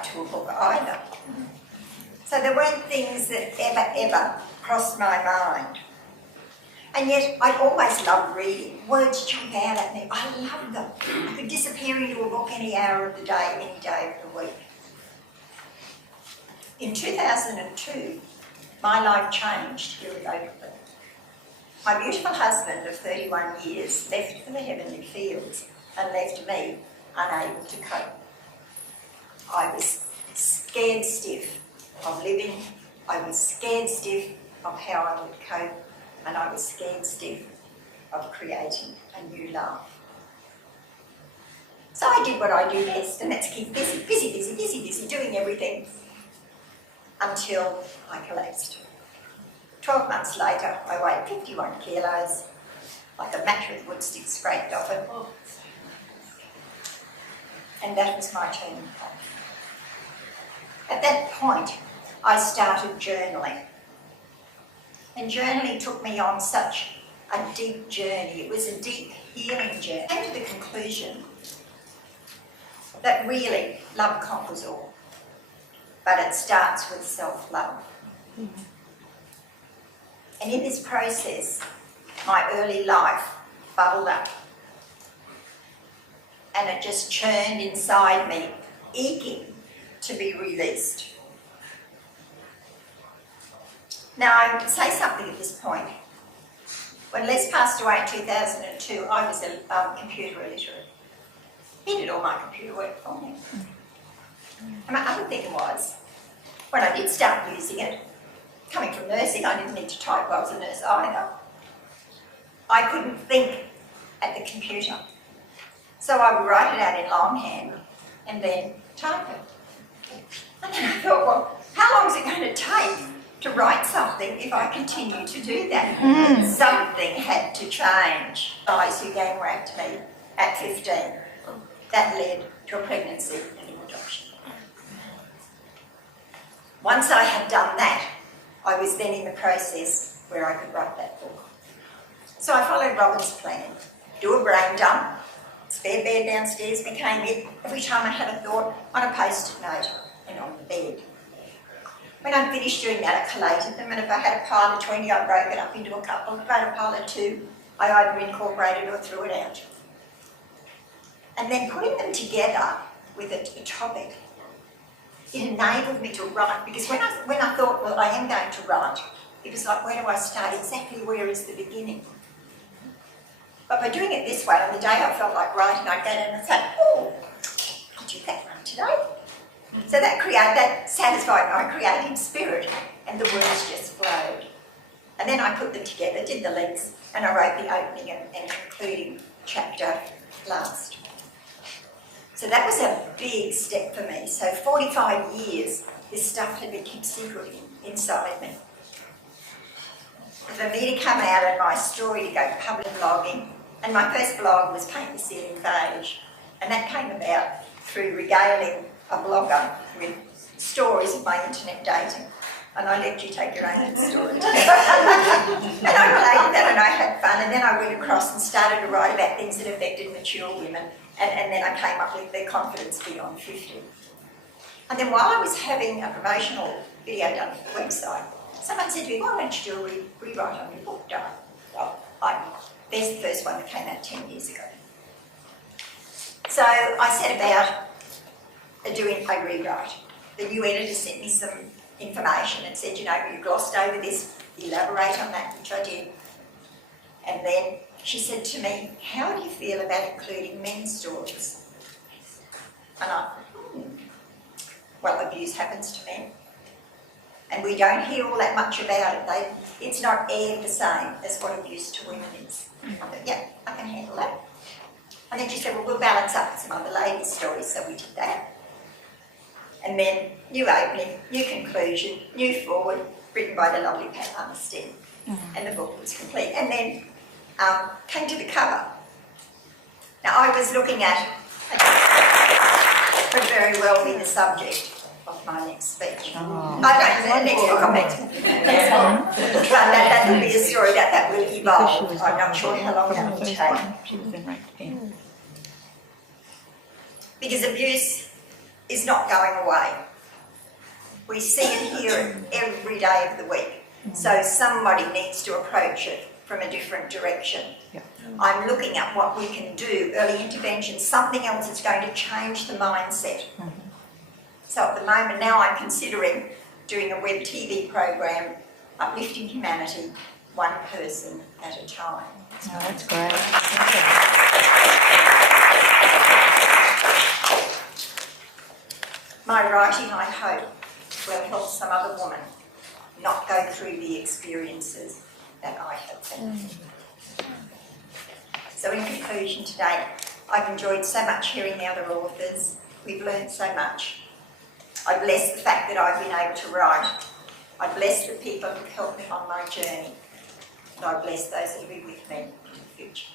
up to a book either. So there weren't things that ever crossed my mind. And yet I always loved reading. Words jump out at me. I love them. I could disappear into a book any hour of the day, any day of the week. In 2002, my life changed irrevocably. My beautiful husband of 31 years left for the heavenly fields and left me unable to cope. I was scared stiff of living. I was scared stiff of how I would cope. And I was scared stiff of creating a new life. So I did what I do best, and that's keep busy, doing everything until I collapsed. 12 months later, I weighed 51 kilos, like a match with wood sticks scraped off it. And that was my turning point. At that point, I started journaling. And journaling took me on such a deep journey. It was a deep healing journey. I came to the conclusion that really love conquers all, but it starts with self-love. Mm-hmm. And in this process, my early life bubbled up. And it just churned inside me, aching to be released. Now, I would say something at this point. When Les passed away in 2002, I was a computer illiterate. He did all my computer work for me. And my other thing was, when I did start using it, coming from nursing, I didn't need to type while I was a nurse either. I couldn't think at the computer. So I would write it out in longhand and then type it. And then I thought, well, how long is it going to take to write something if I continue to do that? Something had to change. Guys who gang raped me at 15. That led to a pregnancy and an adoption. Once I had done that, I was then in the process where I could write that book. So I followed Robin's plan. Do a brain dump. Spare bed downstairs became it. Every time I had a thought, on a post-it note and on the bed. When I finished doing that, I collated them, and if I had a pile of 20, I broke it up into a couple. If I had a pile of 2, I either incorporated or threw it out. And then putting them together with a topic, it enabled me to write, because when I thought, well, I am going to write, it was like, where do I start? Exactly where is the beginning? But by doing it this way, on the day I felt like writing, I'd go down and say, oh, I'll do that one today. So that satisfied my creative spirit, and the words just flowed. And then I put them together, did the links, and I wrote the opening and concluding chapter last. So that was a big step for me. So 45 years, this stuff had been kept secret inside me. For me to come out and my story to go public blogging, and my first blog was Paint the Ceiling Beige, and that came about through regaling a blogger with stories of my internet dating. And I let you take your own story. And I related that and I had fun, and then I went across and started to write about things that affected mature women, and then I came up with the confidence beyond 50. And then while I was having a promotional video done for the website, someone said to me, why don't you do a rewrite on your book, Darren? Well, there's the first one that came out 10 years ago. So I set about doing a rewrite. The new editor sent me some information and said, you know, you glossed over this, elaborate on that, which I did. And then she said to me, how do you feel about including men's stories? And I thought, well, abuse happens to men. And we don't hear all that much about it. It's not aired the same as what abuse to women is. I thought, yeah, I can handle that. And then she said, well, we'll balance up with some other ladies' stories, so we did that. And then new opening, new conclusion, new forward, written by the lovely Pat Armistead. And the book was complete. And then came to the cover. Now I was looking at, could very well be the subject of my next speech. Oh. I don't know, the next book I'm next. That will be a story that will evolve. I'm not sure how long that will take. Because abuse is not going away. We see and hear it every day of the week. So somebody needs to approach it from a different direction. Yeah. I'm looking at what we can do, early intervention, something else that's going to change the mindset. So at the moment now I'm considering doing a web TV program, uplifting humanity, one person at a time. Oh, that's great. My writing, I hope, will help some other woman not go through the experiences that I have been. So in conclusion today, I've enjoyed so much hearing the other authors. We've learned so much. I bless the fact that I've been able to write. I bless the people who've helped me on my journey. And I bless those that will be with me in the future.